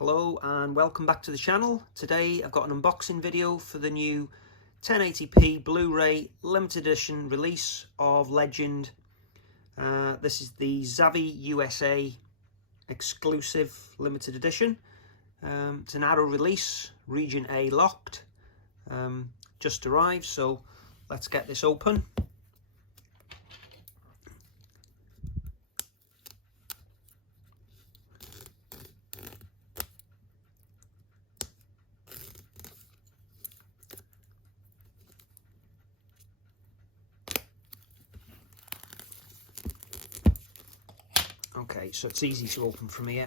Hello and welcome back to the channel. Today I've got an unboxing video for the new 1080p Blu-ray limited edition release of Legend. This is the Zavvi USA exclusive limited edition. It's an Arrow release, region A locked. Just arrived, so let's get this open. Okay, so it's easy to open from here.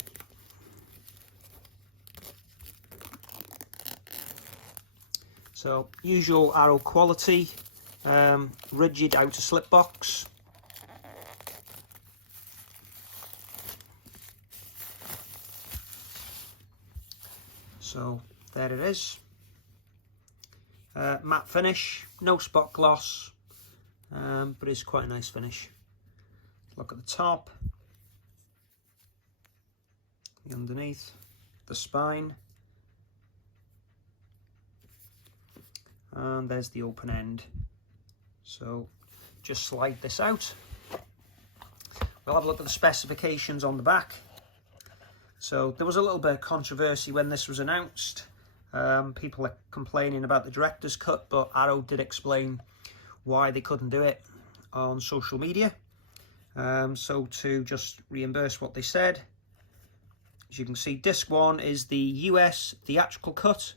So, usual Arrow quality, rigid outer slip box. So, there it is. Matte finish, no spot gloss, but it's quite a nice finish. Look at the top. The underneath, the spine, and there's the open end. So just slide this out. We'll have a look at the specifications on the back. So there was a little bit of controversy when this was announced. People are complaining about the director's cut, but Arrow did explain why they couldn't do it on social media. So to just reimburse what they said, as you can see, disc 1 is the US theatrical cut,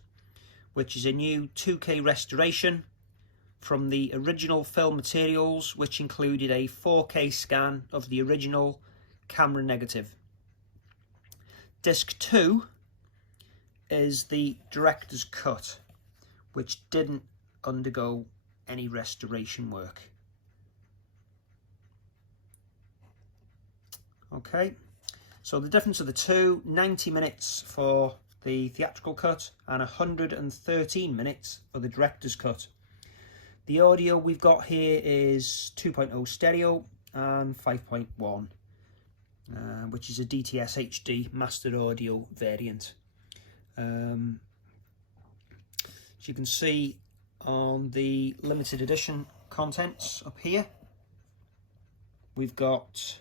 which is a new 2K restoration from the original film materials, which included a 4K scan of the original camera negative. Disc 2 is the director's cut, which didn't undergo any restoration work. Okay. So the difference of the two, 90 minutes for the theatrical cut and 113 minutes for the director's cut. The audio we've got here is 2.0 stereo and 5.1, which is a DTS HD mastered audio variant. As you can see on the limited edition contents up here, we've got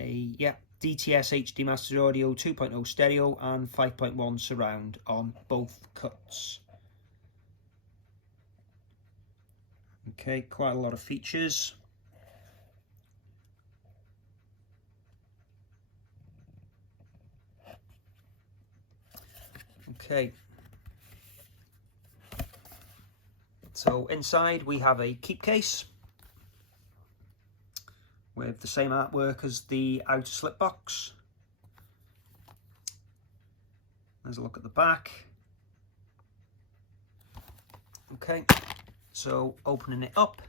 a DTS HD Master Audio 2.0 stereo and 5.1 surround on both cuts. Okay, quite a lot of features. Okay, so inside we have a keep case with the same artwork as the outer slip box. There's a look at the back. Okay, so opening it up,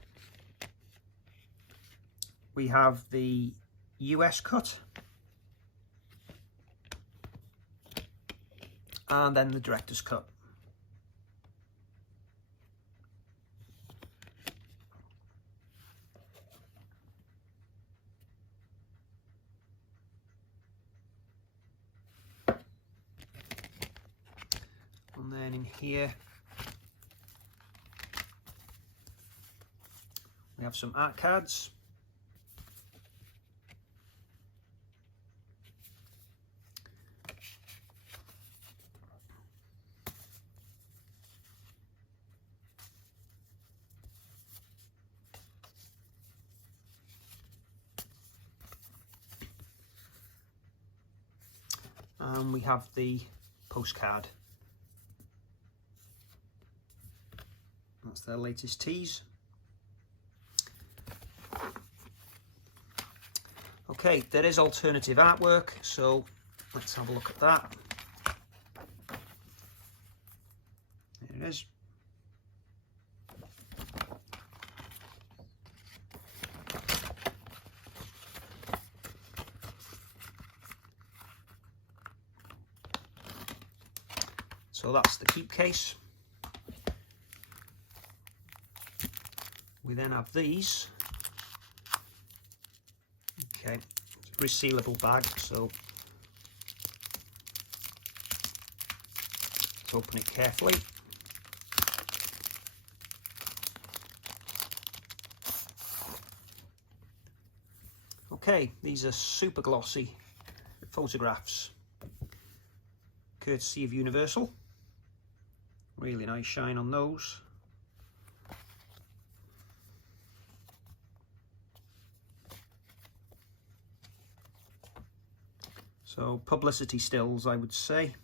we have the US cut and then the director's cut. And then in here we have some art cards. And we have the postcard. That's their latest tease. Okay, there is alternative artwork, so let's have a look at that. There it is. So that's the keep case. We then have these. Okay, resealable bag, so Open it carefully. Okay, these are super glossy photographs, courtesy of Universal. Really nice shine on those. So publicity stills, I would say.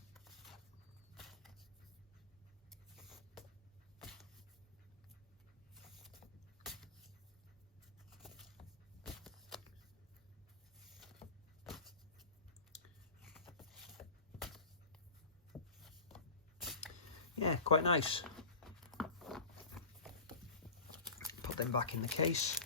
Yeah, quite nice. Put them back in the case.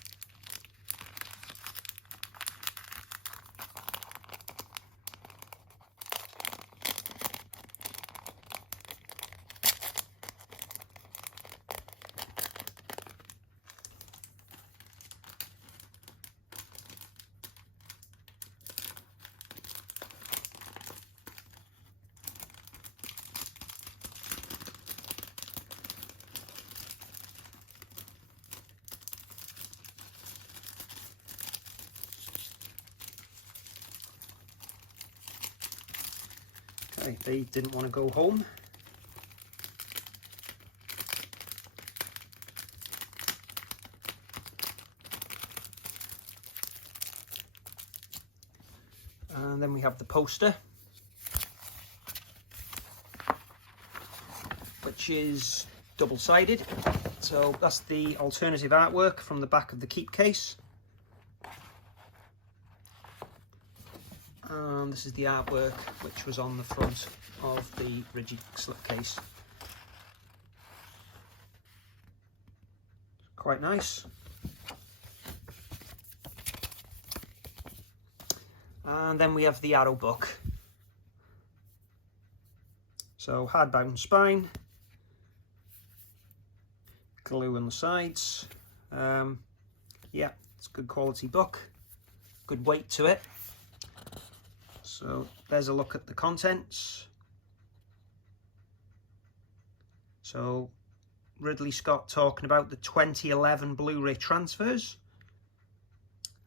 Okay, they didn't want to go home. And then we have the poster, which is double-sided. So that's the alternative artwork from the back of the keep case. And this is the artwork which was on the front of the rigid slipcase. Quite nice. And then we have the Arrow book. So hardbound spine, glue on the sides. Yeah, it's a good quality book, good weight to it. So there's a look at the contents. So Ridley Scott talking about the 2011 Blu-ray transfers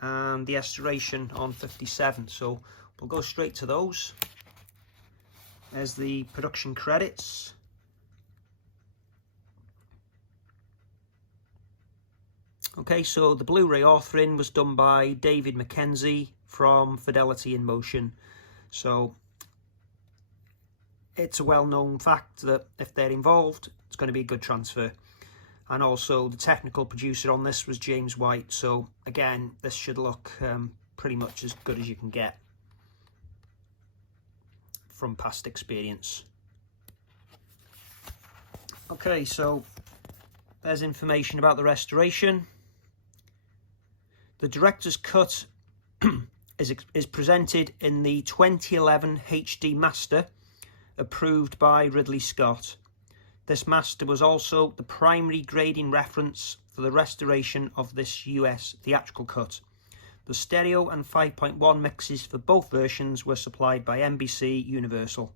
and the restoration on 57. So we'll go straight to those. There's the production credits. Okay, so the Blu-ray authoring was done by David Mackenzie from Fidelity in Motion. So it's a well-known fact that if they're involved, it's going to be a good transfer. And also the technical producer on this was James White. So again, this should look pretty much as good as you can get from past experience. Okay, so there's information about the restoration. The director's cut is presented in the 2011 HD master approved by Ridley Scott. This master was also the primary grading reference for the restoration of this US theatrical cut. The stereo and 5.1 mixes for both versions were supplied by NBC Universal.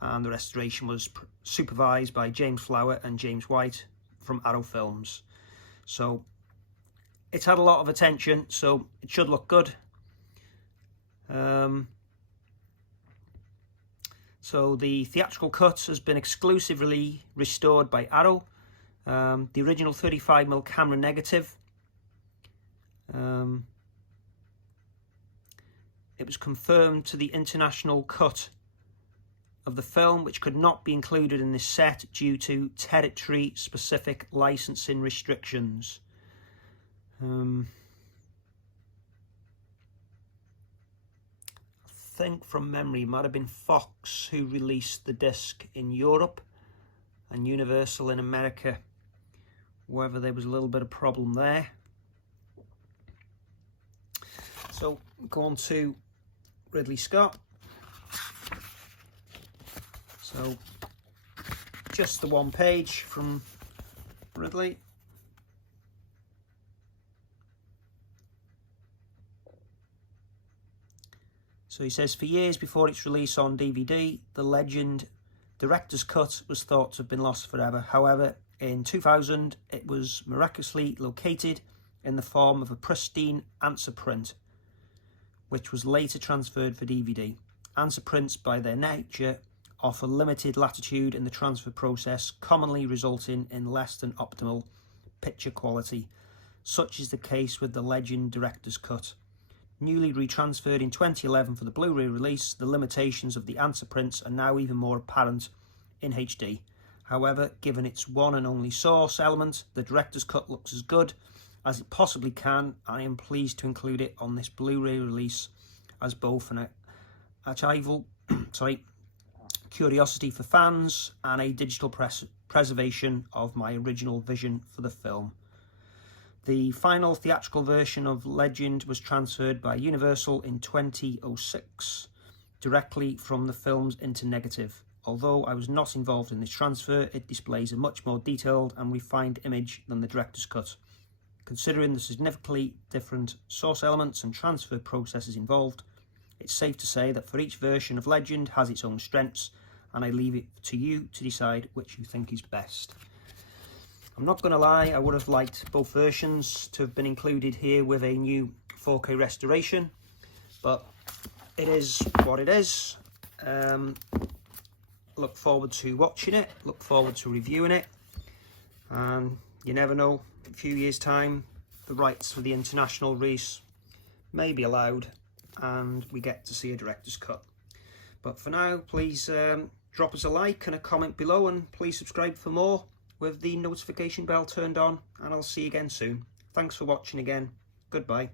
And the restoration was supervised by James Flower and James White from Arrow Films. So it's had a lot of attention, so it should look good. So the theatrical cut has been exclusively restored by Arrow. The original 35mm camera negative. It was confirmed to the international cut of the film, which could not be included in this set due to territory-specific licensing restrictions. I think from memory it might have been Fox who released the disc in Europe and Universal in America, whether there was a little bit of problem there. So go on to Ridley Scott. So just the one page from Ridley. So he says, for years before its release on DVD, the Legend director's cut was thought to have been lost forever. However, in 2000, it was miraculously located in the form of a pristine answer print, which was later transferred for DVD. Answer prints, by their nature, offer limited latitude in the transfer process, commonly resulting in less than optimal picture quality. Such is the case with the Legend director's cut. Newly retransferred in 2011 for the Blu-ray release, the limitations of the answer prints are now even more apparent in HD. However, given its one and only source element, the director's cut looks as good as it possibly can. I am pleased to include it on this Blu-ray release as both an archival curiosity for fans and a digital preservation of my original vision for the film. The final theatrical version of Legend was transferred by Universal in 2006, directly from the film's into negative. Although I was not involved in this transfer, it displays a much more detailed and refined image than the director's cut. Considering the significantly different source elements and transfer processes involved, it's safe to say that for each version of Legend has its own strengths, and I leave it to you to decide which you think is best. I'm not going to lie, I would have liked both versions to have been included here with a new 4K restoration, but it is what it is. Look forward to watching it, look forward to reviewing it, and you never know, in a few years' time, the rights for the international release may be allowed and we get to see a director's cut. But for now, please drop us a like and a comment below, and please subscribe for more with the notification bell turned on, and I'll see you again soon. Thanks for watching again. Goodbye.